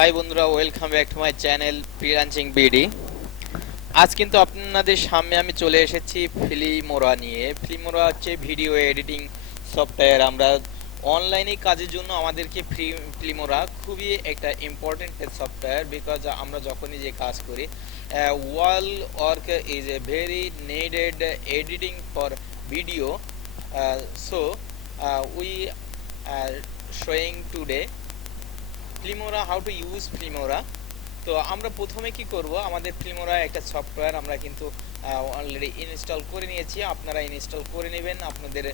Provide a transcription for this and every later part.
High বন্ধুরা, welcome back to my channel freelancing BD. আজ কিন্তু আপনাদের সামনে আমি চলে এসেছি ফিল্মোরা নিয়ে। ফিল্মোরা হচ্ছে ভিডিও এডিটিং সফটওয়্যার। আমরা অনলাইনে কাজের জন্য আমাদেরকে ফিল্মোরা খুবই একটা ইম্পর্টেন্ট সফটওয়্যার, বিকজ আমরা যখনই যে কাজ করি, wall work is a very needed editing for video. So we showing today Filmora, how to use Filmora. তো আমরা প্রথমে কি করব, আমাদের ফিল্মোরা একটা সফটওয়্যার আমরা কিন্তু অলরেডি ইনস্টল করে নিয়েছি। আপনারা ইনস্টল করে নেবেন, আপনাদের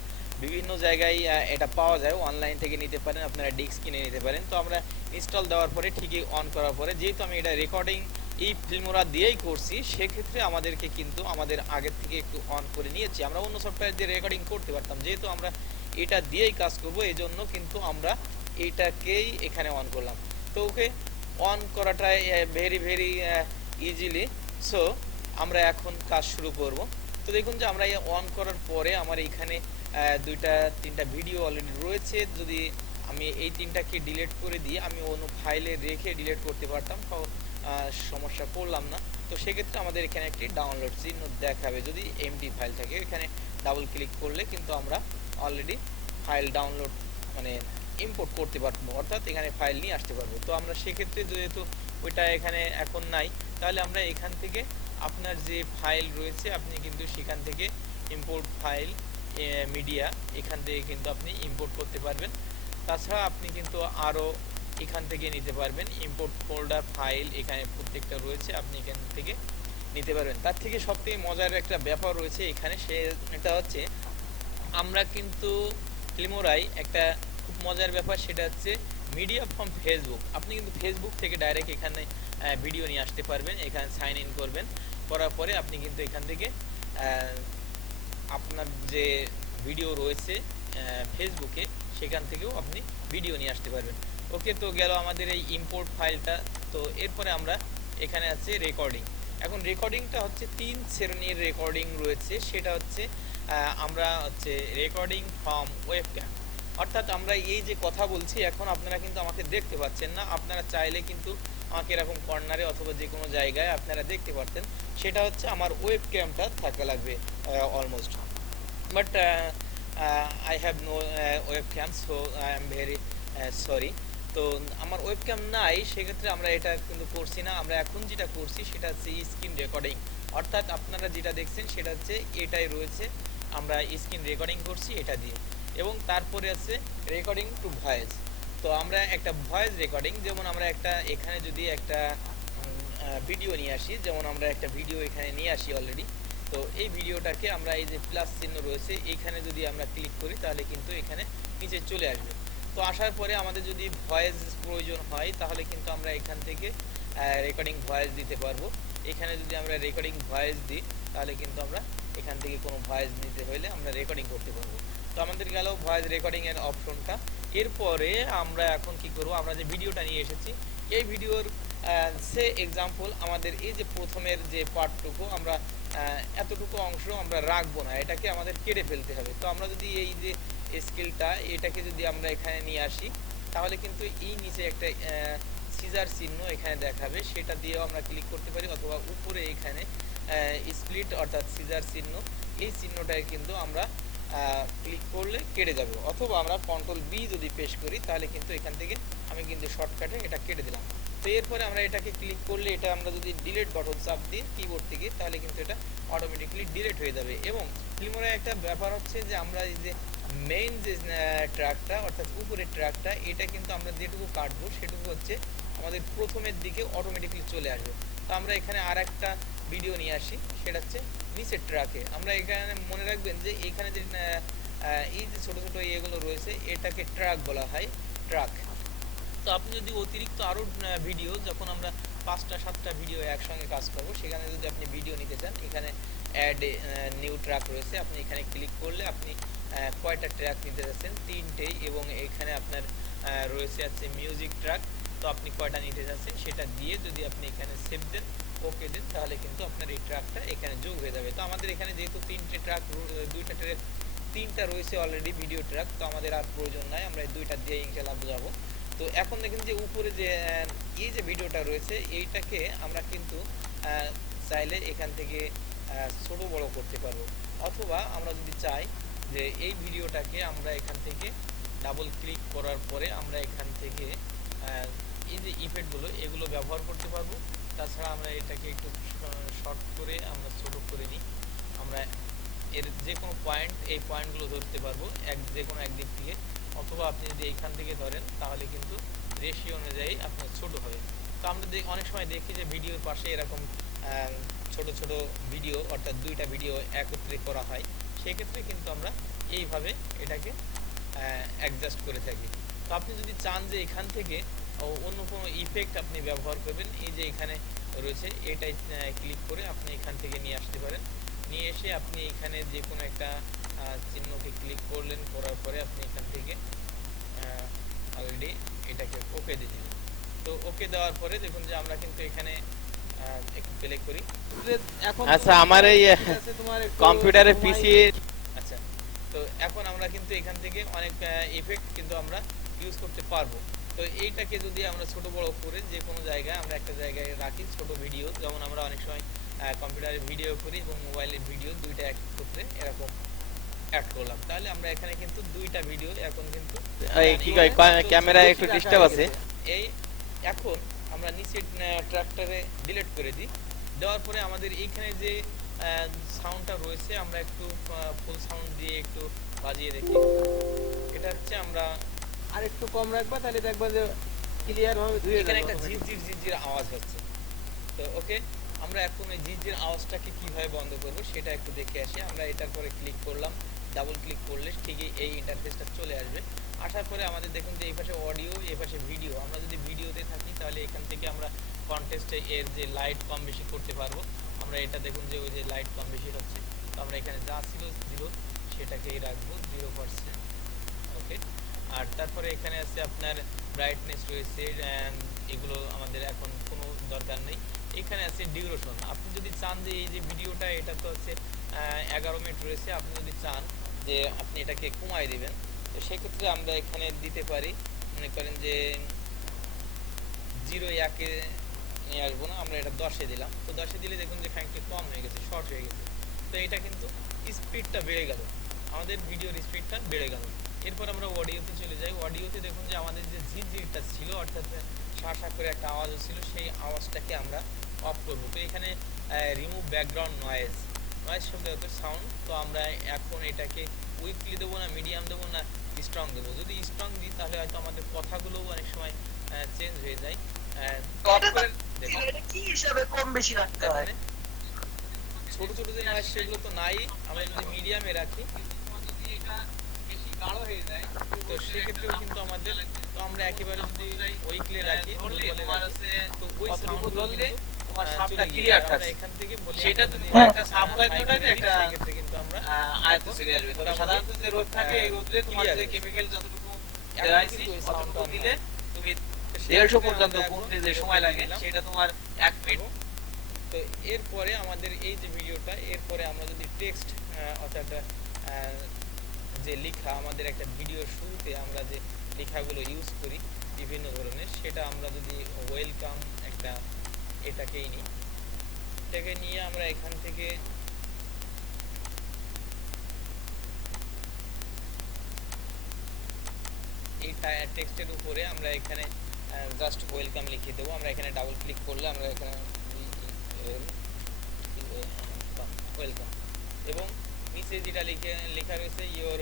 বিভিন্ন জায়গায় এটা পাওয়া যায়, অনলাইন থেকে নিতে পারেন, আপনারা ডিস্ক কিনে নিতে পারেন। তো আমরা ইনস্টল দেওয়ার পরে ঠিকই অন করার পরে, যেহেতু আমি এটা রেকর্ডিং এই ফিল্মোরা দিয়েই করছি, সেক্ষেত্রে আমাদেরকে কিন্তু আমাদের আগের থেকে একটু অন করে নিয়েছি। আমরা অন্য সফটওয়্যার দিয়ে রেকর্ডিং করতে পারতাম, যেহেতু আমরা এটা দিয়েই কাজ করব, এই জন্য কিন্তু আমরা এইটাকেই এখানে অন করলাম। তো ওকে, অন করাটাই ভেরি ভেরি ইজিলি। সো আমরা এখন কাজ শুরু করব। তো দেখুন যে আমরা অন করার পরে আমার এখানে দুইটা তিনটা ভিডিও অলরেডি রয়েছে। যদি আমি এই তিনটাকে ডিলিট করে দিই, আমি অন্য ফাইলে রেখে ডিলিট করতে পারতাম, তাও সমস্যা করলাম না। তো সেক্ষেত্রে আমাদের এখানে একটি ডাউনলোড চিহ্ন দেখাবে, যদি এমটি ফাইল থাকে। এখানে ডাবল ক্লিক করলে কিন্তু আমরা অলরেডি ফাইল ডাউনলোড মানে ইম্পোর্ট করতে পারবো, অর্থাৎ এখানে ফাইল নিয়ে আসতে পারবো। তো আমরা সেক্ষেত্রে যেহেতু ওইটা এখানে এখন নাই, তাহলে আমরা এখান থেকে আপনার যে ফাইল রয়েছে আপনি কিন্তু সেখান থেকে ইম্পোর্ট ফাইল মিডিয়া, এখান থেকে কিন্তু আপনি ইম্পোর্ট করতে পারবেন। তাছাড়া আপনি কিন্তু আরও এখান থেকে নিতে পারবেন, ইম্পোর্ট ফোল্ডার ফাইল এখানে প্রত্যেকটা রয়েছে, আপনি এখান থেকে নিতে পারবেন। তার থেকে সবথেকে মজার একটা ব্যাপার রয়েছে এখানে, সেটা হচ্ছে আমরা কিন্তু ফিল্মোরায় একটা খুব মজার ব্যাপার, সেটা হচ্ছে মিডিয়া ফ্রম ফেসবুক। আপনি কিন্তু ফেসবুক থেকে ডাইরেক্ট এখানে ভিডিও নিয়ে আসতে পারবেন। এখানে সাইন ইন করবেন, করার পরে আপনি কিন্তু এখান থেকে আপনার যে ভিডিও রয়েছে ফেসবুকে, সেখান থেকেও আপনি ভিডিও নিয়ে আসতে পারবেন। ওকে, তো গেল আমাদের এই ইম্পোর্ট ফাইলটা। তো এরপরে আমরা এখানে আছে রেকর্ডিং। এখন রেকর্ডিংটা হচ্ছে তিন শ্রেণীর রেকর্ডিং রয়েছে। সেটা হচ্ছে আমরা হচ্ছে রেকর্ডিং ফ্রম ওয়েবক্যাম, অর্থাৎ আমরা এই যে কথা বলছি এখন আপনারা কিন্তু আমাকে দেখতে পাচ্ছেন না। আপনারা চাইলে কিন্তু আমাকে এরকম কর্নারে অথবা যে কোনো জায়গায় আপনারা দেখতে পারতেন। সেটা হচ্ছে আমার ওয়েবক্যামটা থাকা লাগবে almost, but I have no webcam, so I am very sorry. তো আমার ওয়েবক্যাম নাই, সেক্ষেত্রে আমরা এটা কিন্তু করছি না। আমরা এখন যেটা করছি সেটা হচ্ছে স্ক্রিন রেকর্ডিং, অর্থাৎ আপনারা যেটা দেখছেন সেটা হচ্ছে এটাই রয়েছে। আমরা স্ক্রিন রেকর্ডিং করছি এটা দিয়ে, এবং তারপরে আছে রেকর্ডিং টু ভয়েস। তো আমরা একটা ভয়েস রেকর্ডিং, যেমন আমরা একটা এখানে যদি একটা ভিডিও নিয়ে আসি, যেমন আমরা একটা ভিডিও এখানে নিয়ে আসি অলরেডি। তো এই ভিডিওটাকে আমরা এই যে প্লাস চিহ্ন রয়েছে এখানে যদি আমরা ক্লিক করি, তাহলে কিন্তু এখানে নিচে চলে আসবে। তো আসার পরে আমাদের যদি ভয়েস প্রয়োজন হয়, তাহলে কিন্তু আমরা এখান থেকে রেকর্ডিং ভয়েস দিতে পারবো। এখানে যদি আমরা রেকর্ডিং ভয়েস দিই, তাহলে কিন্তু আমরা এখান থেকে কোনো ভয়েস নিতে হলে আমরা রেকর্ডিং করতে পারবো। তো আমাদের গেল ভয়েস রেকর্ডিং এর অপশনটা। এরপরে আমরা এখন কি করব, আমরা যে ভিডিওটা নিয়ে এসেছি এই ভিডিওর সে এক্সাম্পল আমাদের এই যে প্রথমের যে পার্টটুকু, আমরা এতটুকু অংশ আমরা রাখবো না, এটাকে আমাদের কেটে ফেলতে হবে। তো আমরা যদি এই যে স্কেলটা এটাকে যদি আমরা এখানে নিয়ে আসি, তাহলে কিন্তু এই নিচে একটা সিজার চিহ্ন এখানে দেখাবে, সেটা দিয়েও আমরা ক্লিক করতে পারি, অথবা উপরে এখানে স্প্লিট অর্থাৎ সিজার চিহ্ন, এই চিহ্নটায় কিন্তু আমরা ক্লিক করলে কেটে যাবে। অথবা আমরা কন্ট্রোল বি যদি পেশ করি, তাহলে কিন্তু এখান থেকে আমি কিন্তু শর্টকাটে এটা কেটে দিলাম। তো এরপরে আমরা এটাকে ক্লিক করলে, এটা আমরা যদি ডিলিট বাটন চাপ দিই কিবোর্ড থেকে, তাহলে কিন্তু এটা অটোমেটিকলি ডিলিট হয়ে যাবে। এবং ফিল্মোরায় একটা ব্যাপার হচ্ছে যে আমরা এই যে মেইন যে ট্র্যাকটা অর্থাৎ উপরের ট্র্যাকটা, এটা কিন্তু আমরা যেটুকু কাটবো সেটুকু হচ্ছে আমাদের প্রথমের দিকে অটোমেটিকলি চলে আসবে। তো আমরা এখানে আর একটা ভিডিও নিয়ে আসি, সেটা হচ্ছে নিচের ট্র্যাকে। আমরা এখানে মনে রাখবেন যে এখানে যে এই যে ছোটো ছোটো ইয়েগুলো রয়েছে, এটাকে ট্র্যাক বলা হয়, ট্র্যাক। তো আপনি যদি অতিরিক্ত আরও ভিডিও, যখন আমরা 5টা 7টা ভিডিও একসঙ্গে কাজ করব, সেখানে যদি আপনি ভিডিও নিতে চান, এখানে অ্যাড নিউ ট্র্যাক রয়েছে, আপনি এখানে ক্লিক করলে আপনি কয়টা ট্র্যাক নিতে যাচ্ছেন, 3টেই। এবং এখানে আপনার রয়েছে আছে মিউজিক ট্র্যাক, তো আপনি কয়টা নিতে যাচ্ছেন সেটা দিয়ে যদি আপনি এখানে সেভ দেন, ওকে দেন, তাহলে কিন্তু আপনার এই ট্র্যাকটা এখানে যোগ হয়ে যাবে। তো আমাদের এখানে যেহেতু 3টে ট্র্যাক, 2টা ট্র্যাক, 3টা রয়েছে অলরেডি ভিডিও ট্র্যাক, তো আমাদের আর প্রয়োজন নাই, আমরা এই 2টা দিয়ে ইনশাআল্লাহ যাবো। তো এখন দেখেন যে উপরে যে এই যে ভিডিওটা রয়েছে এইটাকে আমরা কিন্তু চাইলে এখান থেকে ছোট বড় করতে পারবো, অথবা আমরা যদি চাই যে এই ভিডিওটাকে আমরা এখান থেকে ডাবল ক্লিক করার পরে আমরা এখান থেকে এই যে ইফেক্টগুলো এগুলো ব্যবহার করতে পারবো। তাছাড়া আমরা এটাকে একটু শর্ট করে আমরা ছোট করে নিই, আমরা এর যে কোনো পয়েন্ট এই পয়েন্টগুলো ধরতে পারবো যে কোনো একদিক থেকে, অথবা আপনি যদি এইখান থেকে ধরেন তাহলে কিন্তু রেশিও অনুযায়ী আপনার ছোট হবে। তো আমরা অনেক সময় দেখি যে ভিডিওর পাশে এরকম ছোট ছোট ভিডিও অর্থাৎ দুইটা ভিডিও একত্রে করা হয়, সেক্ষেত্রে কিন্তু আমরা এইভাবে এটাকে অ্যাডজাস্ট করে থাকি। তো আপনি যদি চান যে এখান থেকে অন্য কোনো ইফেক্ট আপনি ব্যবহার করবেন, এই যে এখানে রয়েছে এটাই ক্লিক করে আপনি এখান থেকে নিয়ে আসতে পারেন। নিয়ে এসে আপনি এখানে যে কোনো একটা চিহ্নকে ক্লিক করলেন, করার পরে আপনি এখান থেকে অলরেডি এটাকে ওকে দিয়ে দিবেন। তো ওকে দেওয়ার পরে দেখুন যে আমরা কিন্তু এখানে একটু প্লে করি। আচ্ছা আমার এই কম্পিউটারের পিসি, আচ্ছা তো এখন আমরা কিন্তু এখান থেকে অনেক ইফেক্ট কিন্তু আমরা ইউজ করতে পারবো। তো এইটাকে যদি আমরা ছোট বড় করে যে কোনো জায়গায় আমরা একটা জায়গায় রাখি, ছোট ভিডিও যেমন আমরা অনেক সময় কম্পিউটারে ভিডিও করি এবং মোবাইলের ভিডিও দুইটা একত্রে এরকম অ্যাড করলাম, তাহলে আমরা এখানে কিন্তু দুইটা ভিডিও এখন কিন্তু কি কয় ক্যামেরা একটু ডিস্টার্ব আছে। এই এখন আমরা নিচে ট্র্যাক্টরে ডিলিট করে দিই, দেওয়ার পরে আমাদের এইখানে যে সাউন্ডটা রয়েছে আমরা একটু ফুল সাউন্ড দিয়ে একটু বাজিয়ে দেখি। এটা হচ্ছে আমরা আর একটু কম রাখবা, তাহলে দেখবা যে ক্লিয়ার ভাবে ধুয়ে এখানে একটা ঝিরঝির আওয়াজ হচ্ছে। তো ওকে, আমরা এখন এই ঝিরঝির আওয়াজটাকে কিভাবে বন্ধ করব সেটা একটু দেখে আসি। আমরা এটার পরে ক্লিক করলাম, ডাবল ক্লিক করলে ঠিকই এই ইন্টারফেসটা চলে আসবে। আসার পরে আমাদের দেখুন যে এই পাশে অডিও, এই পাশে ভিডিও। আমরা যদি ভিডিওতে থাকি তাহলে এখান থেকে আমরা কন্টেস্টে এর যে লাইট কম বেশি করতে পারবো। আমরা এটা দেখুন যে ওই যে লাইট কম বেশি হচ্ছে, তো আমরা এখানে যা ছিল 0 সেটাকেই রাখবো 0%। ওকে, আর তারপরে এখানে আছে আপনার ব্রাইটনেস রয়েছে, এগুলো আমাদের এখন কোনো দরকার নেই। এখানে আছে ডিউরেশন। আপনি যদি চান যে এই যে ভিডিওটা এটা তো হচ্ছে 11 মিনিট রয়েছে, আপনি যদি চান যে আপনি এটাকে কমায় দিবেন, তো সেক্ষেত্রে আমরা এখানে দিতে পারি, মনে করেন যে 0-1-এ নিয়ে আসবো না, আমরা এটা 10-এ দিলাম। তো 10-এ দিলে দেখুন যে খানিকটা কম হয়ে গেছে, শর্ট হয়ে গেছে। তো এটা কিন্তু স্পিডটা বেড়ে গেল, আমাদের ভিডিওর স্পিডটা বেড়ে গেল। এরপর আমরা অডিওতে চলে যাই। অডিওতে দেখুন যে আমাদের যে ঝিরঝিরটা ছিল অর্থাৎ শাঁসা করে একটা আওয়াজ ছিল, সেই আওয়াজটাকে আমরা অফ করবো। তো এখানে রিমুভ ব্যাকগ্রাউন্ড নয়েজ শব্দ হচ্ছে সাউন্ড। তো আমরা এখন এটাকে উইকলি দেবো না, মিডিয়াম দেবো না স্ট্রং দেবো। যদি স্ট্রং দিই তাহলে হয়তো আমাদের কথাগুলোও অনেক সময় চেঞ্জ হয়ে যায়। ছোট ছোট যে নয়েজ সেগুলো তো নাই, আমরা যদি মিডিয়ামে রাখি তো সেক্ষেত্রেও কিন্তু আমাদের, তো আমরা একেবারে যদি উইকলি রাখি তো ওই সাউন্ডগুলো তোমার সাবটা ক্লিয়ার থাকবে। এখান থেকে বলি সেটা যদি একটা সাব বাজনোটা একটা সেক্ষেত্রে কিন্তু আমরা আয়ত্ত চলে আসবে। তবে সাধারণত যে রোদ থাকে এই রোদে তোমার যে কেমিক্যাল যতটুকু দেওয়াইছি ততটুকু দিলে তুমি 150 পর্যন্ত গুনতে যে সময় লাগে সেটা তোমার 1 মিনিট। তো এরপরে আমাদের এই যে ভিডিওটা, এরপরে আমরা যদি টেক্সট অর্থাৎ যে লেখা আমাদের একটা ভিডিওর শুরুতে আমরা যে লেখাগুলো ইউজ করি বিভিন্ন ধরনের, সেটা আমরা যদি ওয়েলকাম একটা এটাকেই নিই, এটাকে নিয়ে আমরা এখান থেকে এই টেক্সটের উপরে আমরা এখানে জাস্ট ওয়েলকাম লিখে দেবো। আমরা এখানে ডাবল ক্লিক করলে আমরা এখানে ওয়েলকাম, এবং নিচে যেটা লেখা রয়েছে ইওর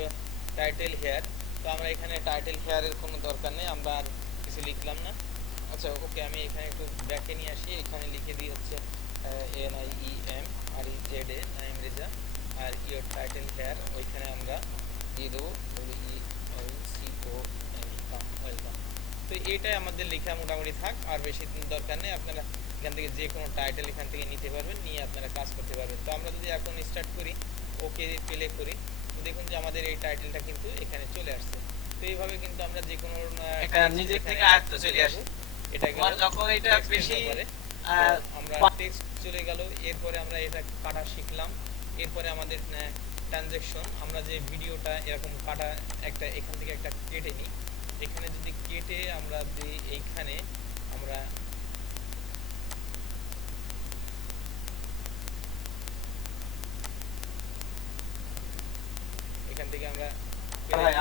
টাইটেল হেয়ার। তো আমরা এখানে টাইটেল হেয়ারের কোনো দরকার নেই, আমরা আর কিছু লিখলাম না। আচ্ছা ওকে, আমি এখানে একটু ব্যাকে নিয়ে আসি। এখানে লিখে দিই হচ্ছে NIEMREZA, নাইম রেজা, আর ইওর টাইটেল হেয়ার ওইখানে আমরা দিয়ে দেবো ওয়েলকাম। তো এইটাই আমাদের লেখা মোটামুটি থাক, আর বেশি দরকার নেই। আপনারা এখান থেকে যে কোনো টাইটেল এখান থেকে নিতে পারবেন, নিয়ে আপনারা কাজ করতে পারবেন। তো আমরা যদি এখন স্টার্ট করি, ওকে প্লে করি, তো দেখুন যে আমাদের এই টাইটেলটা কিন্তু এখানে চলে আসছে। তো এইভাবে কিন্তু আমরা যে কোনো এটা নিজে থেকে আয়ত্ত চলে আসে। এটা যখন এটা বেশি আমরা টেক্সট চলে গেল, এরপরে আমরা এটা কাটা শিখলাম। এরপরে আমাদের ট্রানজ্যাকশন, আমরা যে ভিডিওটা এরকম কাটা একটা এখান থেকে একটা কেটে নিই, এখানে যদি কেটে আমরা এইখানে আমরা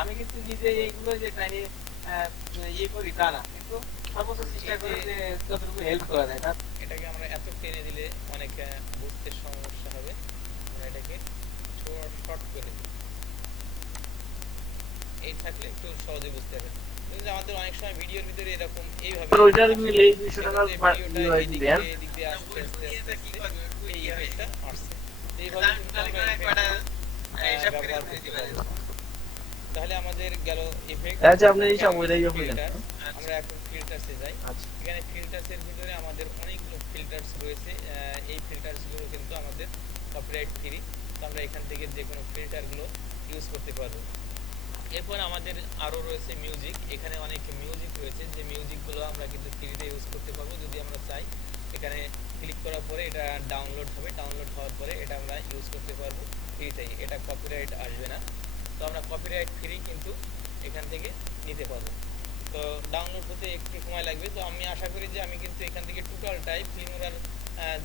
আমি কিন্তু নিজে এইগুলো যে টাইনে ইয়ে করি তা না, কিন্তু সর্বোচ্চ চেষ্টা করি যে যতটুকু হেল্প করা যায় না। এটাকে আমরা এত টেনে দিলে অনেক বুঝতে সমস্যা হবে, আমরা এটাকে শর্ট করে দিই। এই থাকলে একটু সহজে বুঝতে পারবেন। কিন্তু আমাদের অনেক সময় ভিডিওর ভিতরে এরকম এইভাবে ওইটার মিলে এই 200 টাকা ভিডিওটা এদিক দেন। দিয়ে এদিক দিয়ে আস্তে আস্তে আস্তে আস্তে এই ইফেক্টটা আসছে। তো এইভাবে কিন্তু আমরা ব্যবহার করতে পারবো। তাহলে আমাদের গেল ইফেক্ট। আচ্ছা আপনি এই সব ওইটাই বললেন। আমরা এখন ফিল্টারসে যাই। আচ্ছা এখানে ফিল্টারসের ভিতরে আমাদের অনেকগুলো ফিল্টারস রয়েছে। এই ফিল্টারসগুলো কিন্তু আমাদের কপিরাইট ফ্রি, তো আমরা এখান থেকে যে কোনো ফিল্টারগুলো ইউজ করতে পারবো। এরপর আমাদের আরও রয়েছে মিউজিক। এখানে অনেক মিউজিক রয়েছে, যে মিউজিকগুলো আমরা কিন্তু ফ্রিতে ইউজ করতে পারবো যদি আমরা চাই। এখানে ক্লিক করার পরে এটা ডাউনলোড হবে, ডাউনলোড হওয়ার পরে এটা আমরা ইউজ করতে পারবো ফ্রিতেই, এটা কপিরাইট আসবে না। তো আমরা কপিরাইট ফ্রি কিন্তু এখান থেকে নিতে পারবো। তো ডাউনলোড হতে একটু সময় লাগবে। তো আমি আশা করি যে আমি কিন্তু এখান থেকে টোটালটাই ফিল্মোরার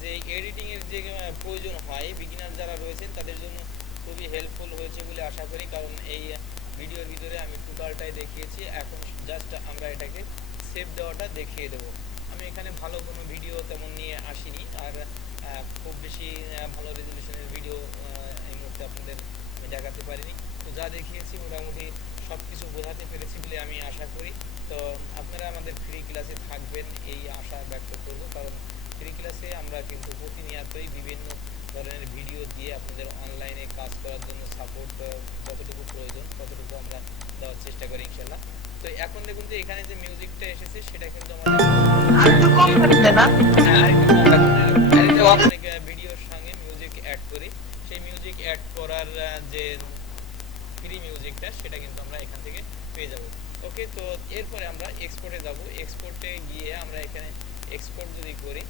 যে এডিটিংয়ের যে প্রয়োজন হয় বিগিনার যারা রয়েছেন তাদের জন্য খুবই হেল্পফুল হয়েছে বলে আশা করি, কারণ এই ভিডিওর ভিতরে আমি টোটালটাই দেখিয়েছি। এখন জাস্ট আমরা এটাকে সেভ দেওয়াটা দেখিয়ে দেবো। আমি এখানে ভালো কোনো ভিডিও তেমন নিয়ে আসিনি, আর খুব বেশি ভালো রেজলিউশনের ভিডিও এই মুহূর্তে আপনাদের আমি দেখাতে পারিনি। তো যা দেখিয়েছি মোটামুটি সব কিছু বোঝাতে পেরেছি বলে আমি আশা করি। তো আপনারা আমাদের ফ্রি ক্লাসে থাকবেন এই আশা ব্যক্ত করব, কারণ ফ্রি ক্লাসে আমরা কিন্তু প্রতিনিয়তই বিভিন্ন ধরনের ভিডিও দিয়ে আপনাদের অনলাইনে কাজ করার জন্য সাপোর্ট যতটুকু প্রয়োজন ততটুকু আমরা দেওয়ার চেষ্টা করি ইনশাল্লাহ। তো এখন দেখুন যে এখানে যে মিউজিকটা এসেছে সেটা কিন্তু আমাদের ভিডিওর সঙ্গে মিউজিক অ্যাড করি। সেই মিউজিক অ্যাড করার যে ফ্রি মিউজিকটা সেটা কিন্তু আমরা এখান থেকে পেয়ে যাব। ওকে, তো এরপরে আমরা এক্সপোর্টে যাব। এক্সপোর্টে গিয়ে আমরা এখানে এক্সপোর্ট যদি করি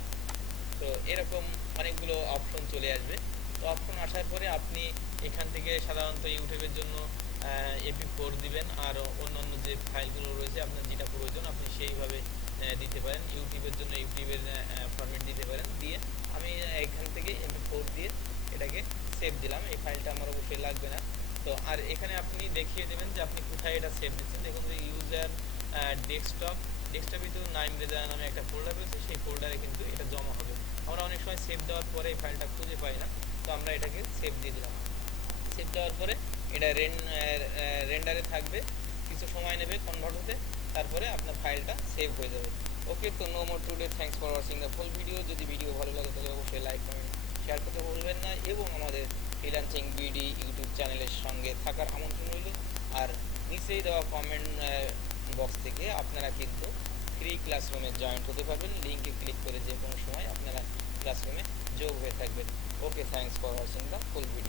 তো এরকম অনেকগুলো অপশন চলে আসবে। তো অপশন আসার পরে আপনি এখান থেকে সাধারণত ইউটিউবের জন্য MP4 দিবেন, আর অন্যান্য যে ফাইলগুলো রয়েছে আপনার যেটা প্রয়োজন আপনি সেইভাবে দিতে পারেন। ইউটিউবের জন্য ইউটিউবের ফরম্যাট দিতে পারেন। দিয়ে আমি এখান থেকে MP4 দিয়ে এটাকে সেভ দিলাম। এই ফাইলটা আমার অবশ্যই লাগবে না। তো আর এখানে আপনি দেখিয়ে দেবেন যে আপনি কোথায় এটা সেভ দিচ্ছেন। দেখুন যে ইউজার ডেস্কটপে তো নাইম রেজা নামে একটা ফোল্ডার রয়েছে, সেই ফোল্ডারে কিন্তু এটা জমা হবে। আমরা অনেক সময় সেভ দেওয়ার পরে এই ফাইলটা খুঁজে পাই না, তো আমরা এটাকে সেভ দিয়ে দিলাম। সেভ দেওয়ার পরে এটা রেন্ডারে থাকবে, কিছু সময় নেবে কনভার্ট হতে, তারপরে আপনার ফাইলটা সেভ হয়ে যাবে। ওকে, তো no more today, thanks for watching the full video. যদি ভিডিও ভালো লাগে তাহলে অবশ্যই লাইক কমেন্ট শেয়ার করতে ভুলবেন না, এবং আমাদের ফ্রিল্যান্সিং বিডি ইউটিউব চ্যানেলের সঙ্গে থাকার আমন্ত্রণ রইল। আর নিচেই দেওয়া কমেন্ট বক্স থেকে আপনারা কিন্তু ফ্রি ক্লাসরুমে জয়েন্ট হতে পারবেন। লিঙ্কে ক্লিক করে যে কোনো সময় আপনারা ক্লাসরুমে যোগ হয়ে থাকবেন। Okay, thanks for watching the full video.